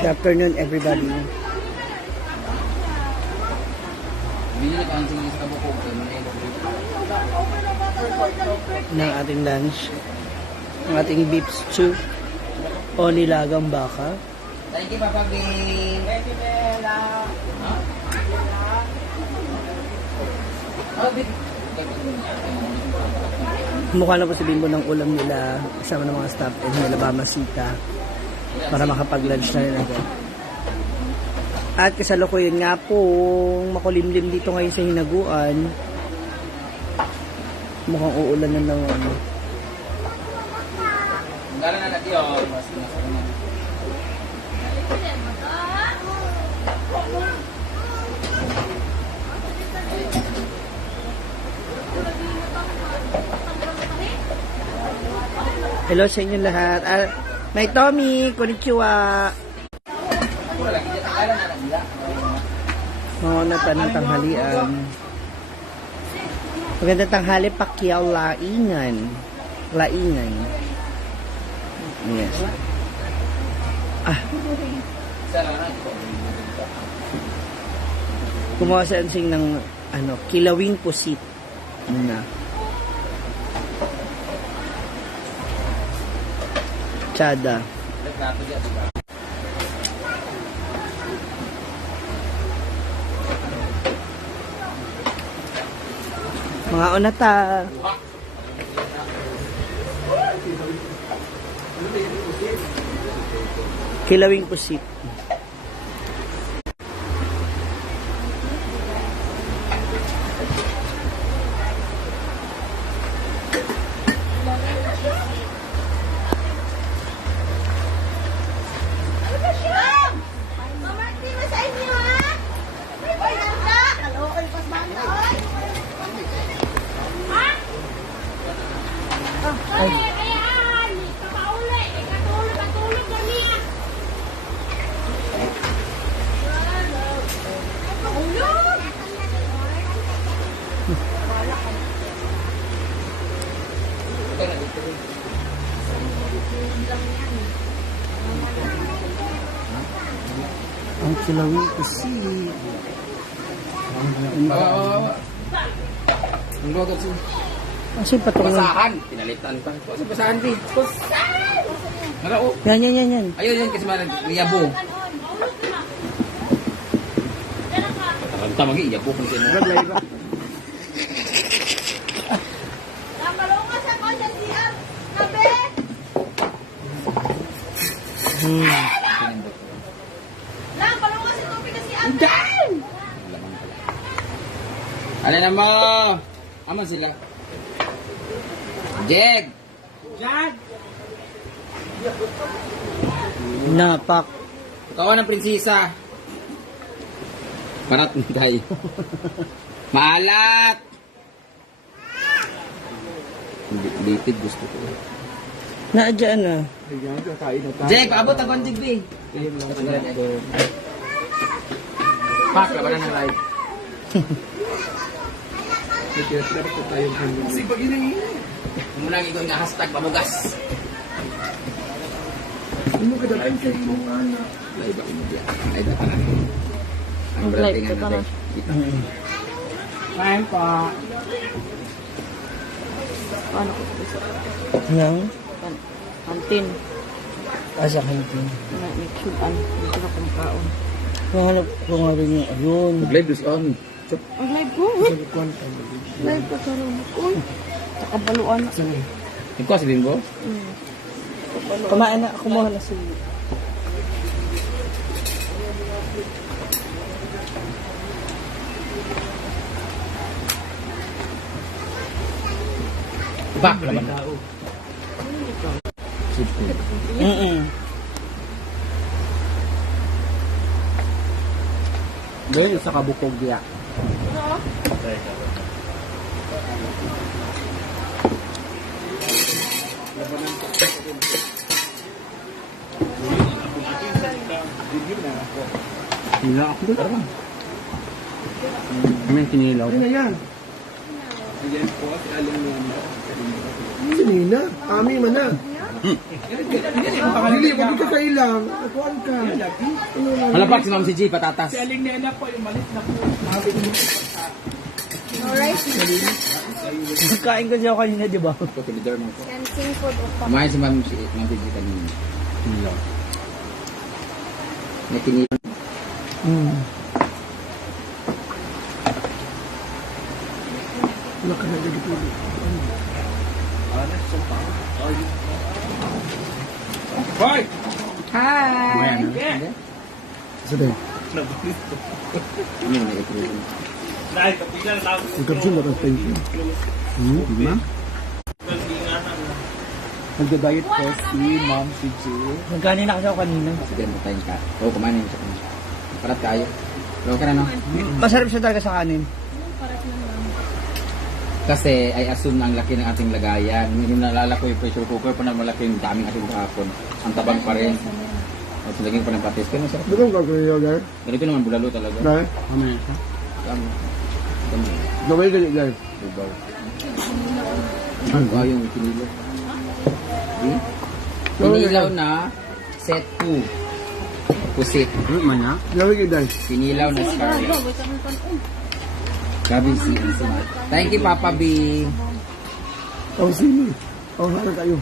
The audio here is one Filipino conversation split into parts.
Good afternoon, everybody. Ng ating lunch, ng ating beef stew o nilagang baka. Thank you, Papa Bing. Thank you, Bella. Mukha na po si Bimbo ng ulam nila kasama ng mga staff and nila Bamasita para makapag-lunch na rin agad. At kasalukuyan nga po makulimlim dito ngayon sa hinaguan. Mukhang uulan na naman. Gala na natin yun. Hello sa inyo lahat. May Tommy, konnichiwa. Mga nata ng tanghalian. Magandang tanghali, Pacquiao, Laingan. Laingan. Yes. Kumuha sa ansing ng kilawing pusit. Muna. Tsada. Mga onata. Kilawing pusit. Ang kilawin kasi. Ang bagat siya. Kasi patungan. Basahan. Pinalitan pa. Kasi basahan din. Marao. Yan. Ayun yan kasi marang iyabo. Tanta magi iyabo kung sino. Ano na mo? Aman sila. Jeg! Napak. Ikaw ng prinsesa. Parat na tayo. Maalat! Litid gusto ko. Naadyan na. Jeg, paabot ang konjig B. Pak, labanan ng live. Kasi pag inangin. Mula ikaw nga hashtag pamugas. Ano ka dapat sa imong anak? Live ako mo diyan. Live ka na. Ang live ka na. Kain pa. Paano ko ito? Yang? Kantin. Asa kantin. Make sure dito na kumakaon. Mahanap ko nga rin yung ayun. Live is on. Ang live ko. Live ko sa room. Uy. Nakabaluan. Ikaw si Bimbo? Kumain na. Kumuha na si... Pak, laban. Doon sa kabukog diya. Hila ako doon. Ano? Kami kinilaw. Ano na yan? Sinina, kami man na. Dili, wag ka kailang. Nakuan ka. Malapak si Ma'am si G, patatas. Alright. Kain ko siya kanina, di ba? Ito, tinidor mo ko. Dancing food o pa. Kumain si Ma'am si G kanina. May tinidor. Wala ka na dito. Hi. Sabi, Ano yung nag-approve? ang kapsul na thank you. Diba? Nagda-diet ko si Ma'am si G. Nagkanin na kasi ako kanina. Sige, matayin ka. Oo, kumain na yun siya. Parat kayo. Pero ka na, no? Masarap siya talaga sa kanin. Kasi I assume na ang laki ng ating lagayan. Hindi nalala ko yung pressure cooker pa na malaki yung daming ating kahapon. Ang tabang pa rin. At lagyan pa ng patis. Pero masarap. Dito ang gagawin nyo, guys. Ganito naman bulalo talaga. Guys, Tama. Tama. gawin ganit, guys. Lugaw. Wow, yung kinilaw. Di? Kinilaw na set 2. Pusit. Gawin ganit, guys. Kinilaw na scarlet. Grabe si Smart. Thank you, Papa B. Ang sini. Ang harap kayo.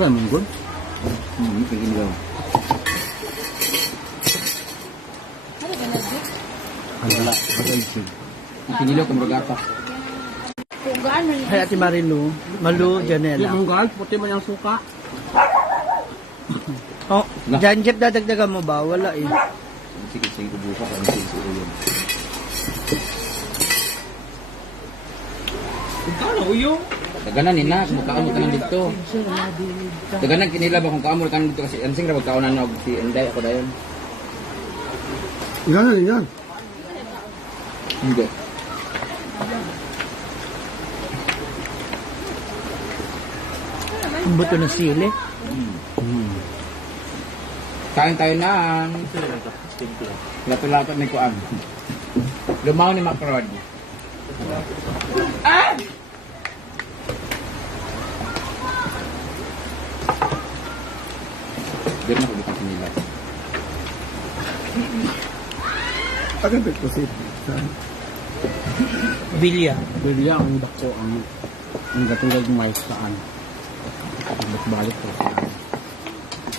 Wala mong good? Kinilaw. Ang kinilaw, kumragata. Pugaan na Ay, Ate Marilu. Malu, Janela. guys, puti mo yung suka. Oh, Jan Jeff, dadagdagan mo ba? Wala eh. Sige, sige, ubuka. Ang sige, sige, yun. Daganan nina, kung kaon ka nang dito. Daganan kinila ba kung kaon ka nang dito kasi ansing ra magkaonan na og si Enday ako dayon. Yan na yan. Hindi. Ang buto ng sili. Kain tayo na. Lato-lato may kuan. Lumaw ni Macron. Ah! Pero na kubukan nila. Agad pusit. Bilya. Bilya ang dako ang gatulad ng mais saan. Balik ko.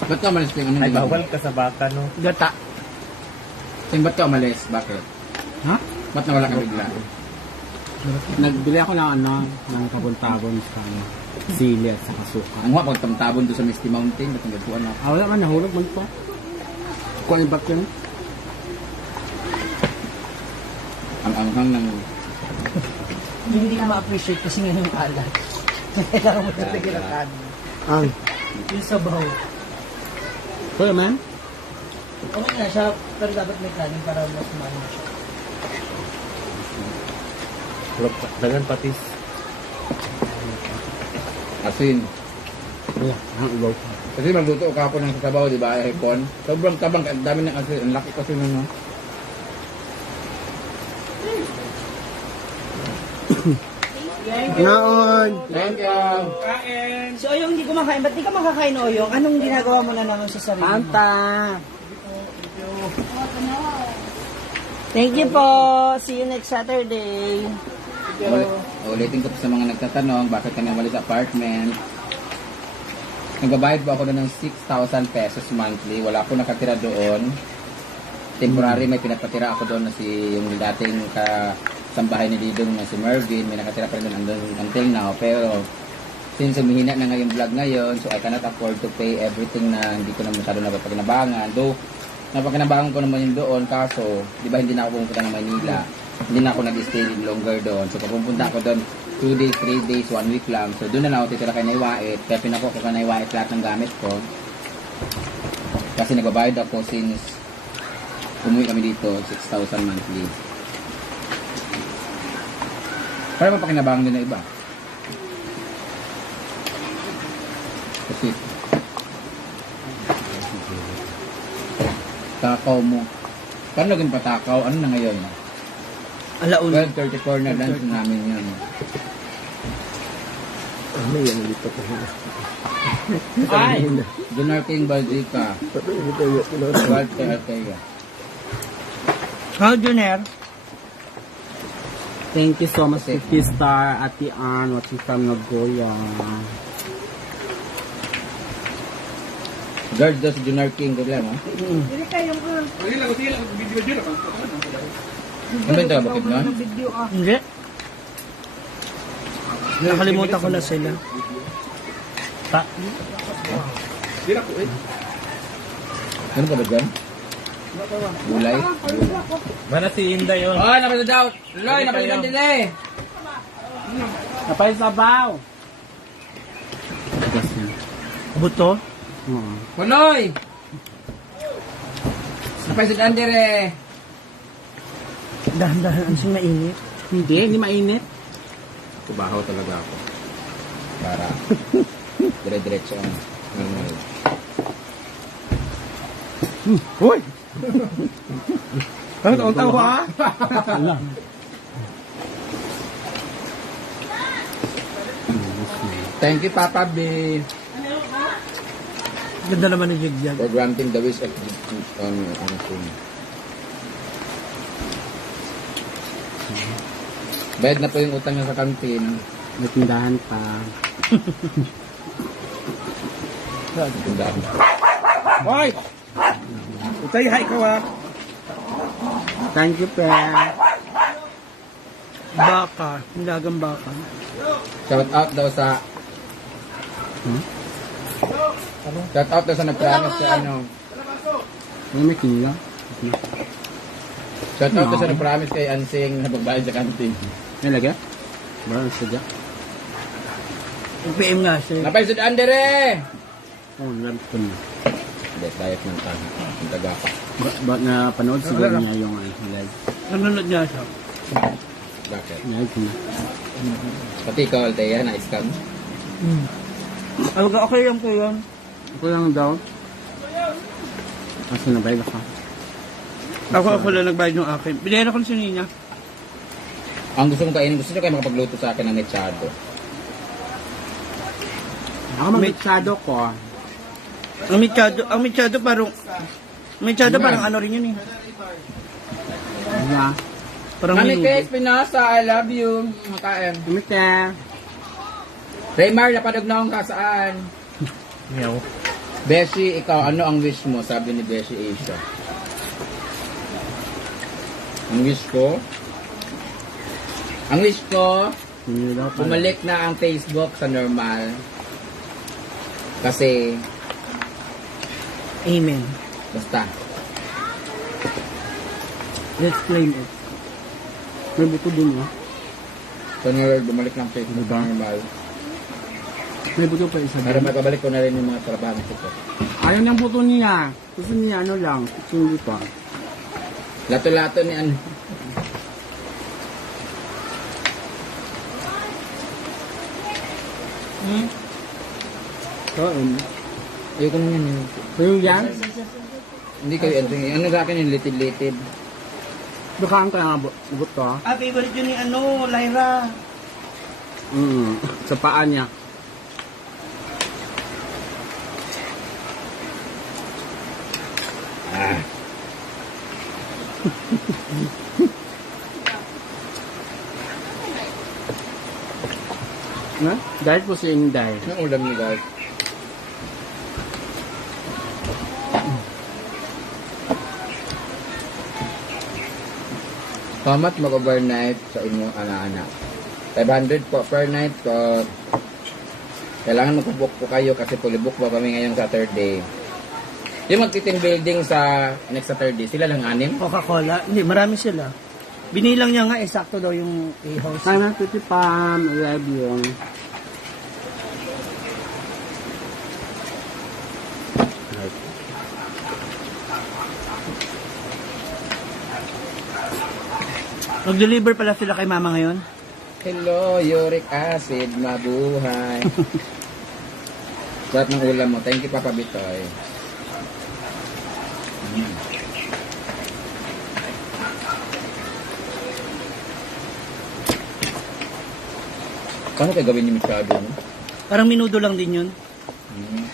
Ba't ka umalis yung ano? Ay, bawal ka. Gata. Ba't ka umalis? Bakit? Ha? Ba't nawala ka bigla? Nagbili ako ng ng tabon-tabon sa sili at sa kasuka. Ang huwag pagtamtabon doon sa Misty Mountain. Ba't nagatuan ako? Wala man, nahulog man po. Kuha ni Bakyan. Ang anghang ng... Hindi ka ma-appreciate kasi ngayon yung alat. Kailangan mo na lagyan ng kanin. Ang. Yung sabaw. Kuya man? Okay na siya, pero dapat may kanin para mas umano siya. Dagan patis. Asin. Wala, ang ubaw. Kasi magluto ka ako ng sabaw, di ba? Hipon. Sobrang tabang, ang dami ng asin. Ang laki kasi nun, no? Naon! Thank you! So, Oyong, hindi kumakain. Ba't di ka makakain, Oyong? Anong ginagawa mo na naman sa sarili mo? Panta! Thank you po. See you next Saturday. Ulitin ko po sa mga nagtatanong, bakit kami umalis sa apartment? Nagbabayad po ako doon ng 6,000 pesos monthly. Wala ako nakatira doon. Temporary, may pinapatira ako doon na si yung dating kasambahay ni Didong na si Mervin. May nakatira pa rin doon until now. Pero since humihina na nga yung vlog ngayon, so I cannot afford to pay everything na hindi ko na masyado napapakinabangan. Though, napakinabangan ko naman yung doon, kaso, di ba hindi na ako pumunta ng Manila. Hindi na ako nag-stay longer doon. So, pag pupunta ako doon, 2 days, 3 days, 1 week lang. So, doon na lang ako titira kay Naiwait. Kaya pinako ko kay Naiwait lahat ng gamit ko. Kasi nagbabayad ako since umuwi kami dito, 6,000 monthly. Para mapakinabangan din na iba. Kasi, takaw mo. Paano naging patakaw? Ano na ngayon? Alauna. 12:34 na dance namin yun. Ano yan? Lipat na. Ay! Junior King Baljica. Walter Arteaga. How, Junior? Thank you so much, 50 Star, Ate Ann, watching from Nagoya. Guard daw si Junior King. Good lang, ha? Hindi kayong Ano ba yung bakit nun? video ah. Hindi. Nakalimutan ko na sila. Ano ba ba dyan? Gulay? Mana si Inday yun. Oh, napasad daw! Loy, napasad delay! Napay sabaw. Buto? Oo. Kunoy! Napasad andere! Dahan-dahan, ang sing mainit. Hindi mainit. Kubahaw talaga ako. Para dire-diretso ang normal. Uy! Ang tawa? Thank you, Papa B. Ganda naman ni Jigjag. For granting the wish of on thing. Bayad na po yung utang niya sa kantin. May tindahan pa. Tindahan. Hoy! Utay, hi ka wa. Thank you, pe. Baka. Nilagang baka. Shout out daw sa Shout out daw sa nag-promise sa ano. Ano may kinila? Shout out daw sa nag-promise kay Ansing na magbayad sa kantin. May lagay? Barang sadya. PM nga siya. Napay sa andere! Oh, alam ko na. Hindi, diet ng tayo. Ang taga pa. Ba na panood siguro niya yung live. Nanonood niya siya. Bakit? Live ko na. Pati ikaw, Althea, na-scam? Okay lang po yun. Ako lang daw. Kasi nabayad ako. Ako lang nagbayad yung akin. Binayan ako ng sinina. Ang gusto kong kainin, gusto nyo kayo makapagluto sa akin ng mechado. Ako mag-mechado ko. Ang mechado parang ano rin yun eh. Nga. Parang Mami minudo. Kate Pinosa, I love you. Makain. Kumita. Raymar, napanog na akong kasaan. Yaw. Beshi, ikaw, ano ang wish mo? Sabi ni Beshi Asia. Ang wish ko? Hindi daw pala. Bumalik na ang Facebook sa normal. Kasi, Amen. basta. Let's claim it. May buto din oh. Sa New World, bumalik na ang Facebook Diba? sa normal. May buto pa isa Para din. makabalik ko na rin yung mga trabaho ko. Ayaw niyang buto niya. Gusto niya ano lang. Hindi pa. Lato-lato ni ano. So, Ayoko naman yun. pero yan, Hindi kayo ano sa akin yung litid-litid. dukaan ka nga buto. Ah, favorite yun ni ano, Lyra. Sa paa niya. Ah. Na? Dahil po si Inday. Anong ulam niyo guys? How much mag-overnight sa inyong anak-anak? 500 po per night po. Kailangan magpabook po kayo kasi fully book po kami ngayong Saturday. Yung magti-team building sa next Saturday, sila lang 6? Coca-Cola. Hindi, marami sila. Binilang niya nga, sakto daw yung host. Hi, Ma'am Titi Pam. I love you. Mag-deliver pala sila kay mama ngayon. Hello, uric acid, mabuhay. Sarap ng ulam mo. Thank you, Papa Bitoy. Paano kayo gawin yung mixado mo? Parang minudo lang din yun. Hmm.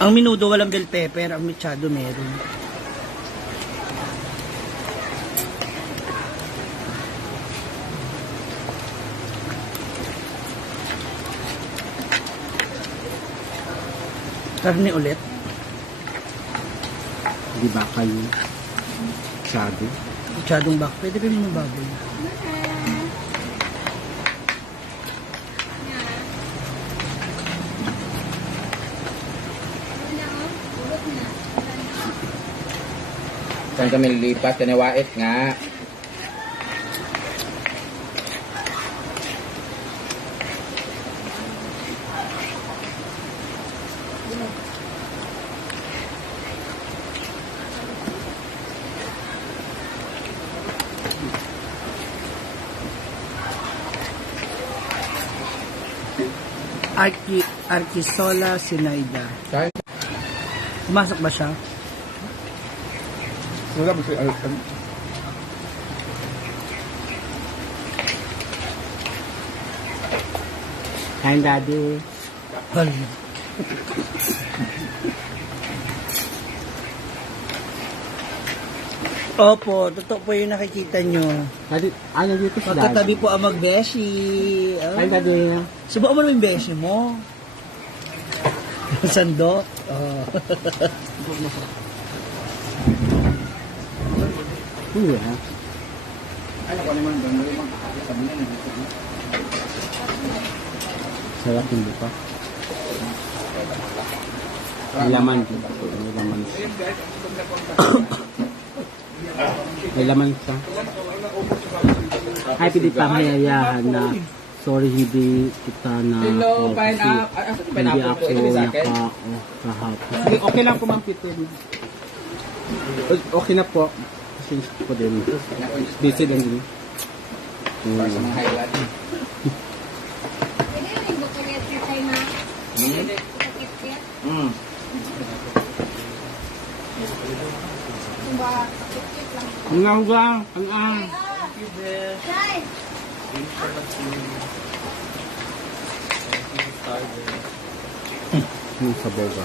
Ang minudo walang bell pepper, ang mechado meron. Karne ulit. Di ba kayo? Sabi? Mechadong bak. Pwede rin yung baboy. Saan kami lilipat? Kanawait nga. Arkisola Sinaida. Saan? Pumasok ba siya? Wala ba siya? Hi, Daddy. Hala. Opo, totoo po yung nakikita nyo. Daddy, ano dito si Daddy? Magkatabi po ang magbeshi. Hi, Daddy. Subukan mo naman yung beshi mo. Sandok. Oh. Yeah. Ano ko naman doon? Sabi na nandito. Sarap yung buka. May laman. May laman. May laman siya. Ay, pili pa mayayahan na sorry hindi kita na Hello, kasi pineapple. hindi ako Ito sa akin. kahapon. Sige, okay lang po ma'am Peter. Okay na po. Kasi ko din. Busy lang din. Para sa mga highlight. Pwede yung bukulit na tayo na. Pakit-kit. Diba? Pakit-kit lang. Ang nga, ang ang. Guys! Yung sabaw ba?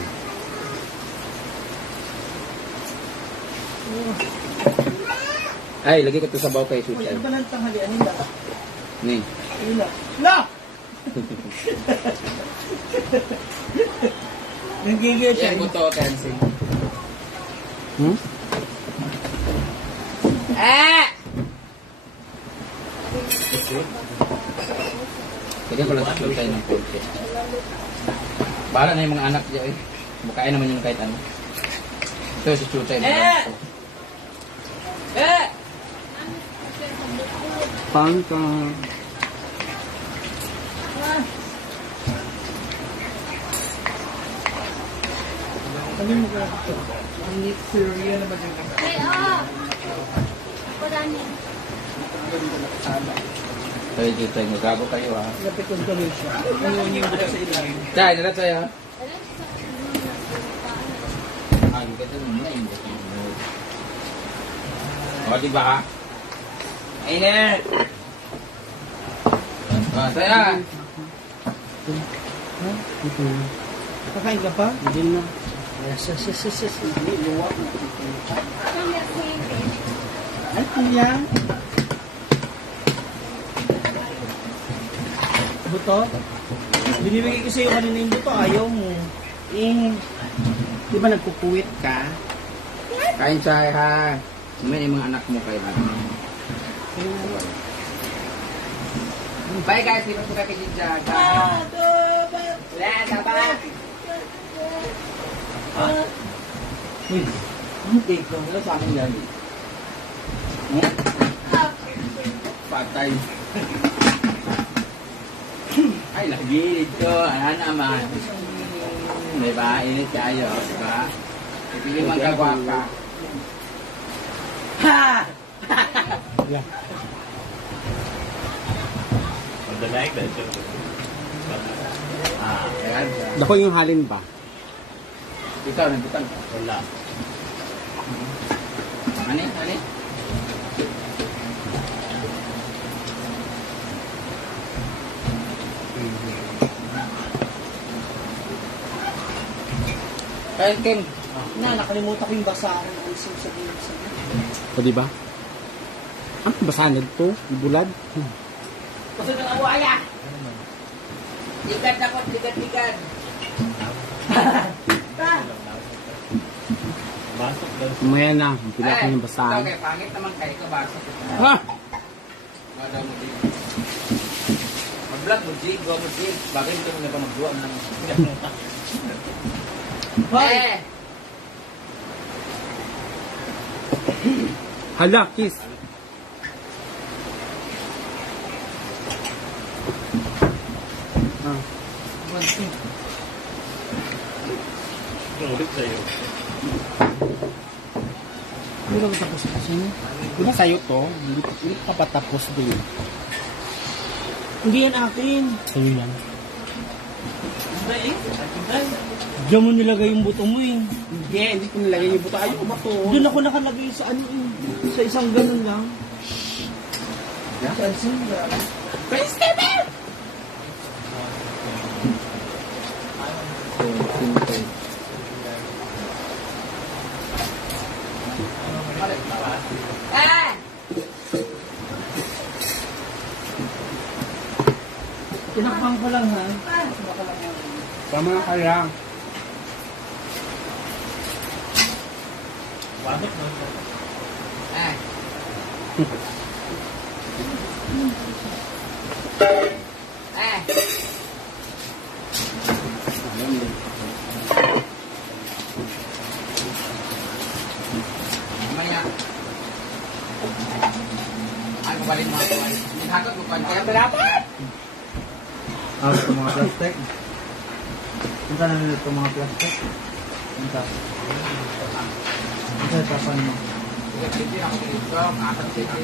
Ay, lagi ko ito sa baw kay Suchay. Ito lang tanghalian nila. Ni. Nila. La! Nagigil siya. Yan mo to, Tensing. Hmm? Lagyan ko lang sa Suchay ng konti. Bahala na yung mga anak niya eh. Bukain naman yung kahit ano. Ito si Suchay. Pangka. Ano mo kaya ito? Ang Korea na ba dyan? Hey, Pagani. Ay, Suchay, magago kayo ha. Lapit kong tuloy siya. Ano yung buka sa ilalim? Chay, nalat sa'yo. Ang ganda naman na yung buka. O, diba? Ainer! O, saya! Kakain ka pa? Hindi na. Yes. Luwak na. Kami at Ay, kuya. Buto? Binibigay ko sa'yo kanina yung buto. Ayaw mo. Di ba nagkukuwit ka? Kain Chay ha. Naman yung mga anak mo kayo. Bye guys, dito po kayo kay Jinja. Hindi ko. Ano sa akin yan? Patay. Ay, lagi dito. Ano naman? Diba? Init tayo. Diba? Pipili magkagwa ka. Ha! Ayan. Dako yung halin ba? Ikaw, nagbutan ka. Wala. Ani? Kaya Kim, Nakalimutan ko yung basahan ng isang sabihin sa O diba? Ano basahan nito? Ibulad? gusto ng awaya. Ligad ako, ligad. Umaya na. Pila ko yung basahan. Okay, pangit naman kayo, kabasa. Ha? Madaw mo din. Mag-vlog mo, Jig. Go mo, Jig. Bagay ito mo na ba mag-duwa ng... Eh! Hala, kiss. Hindi ka tapos kasi. Diba sa'yo to? Hindi ka pa tapos din. Hindi yan akin. Sa'yo yan. Diyan mo nilagay yung buto mo eh. Hindi ko nilagay yung buto. Ayaw ba to? Doon ako nakalagay sa ano eh. Sa isang ganun lang. Tinakpan ko lang ha. Tama na kaya. Mamaya. Ay, mabalin mo ako. Hagod mo pa. Kaya dapat. Ito mga plastic. Punta na nila ito mga plastic. Punta. Punta tapan mo. Hindi ako dito. Apat dito.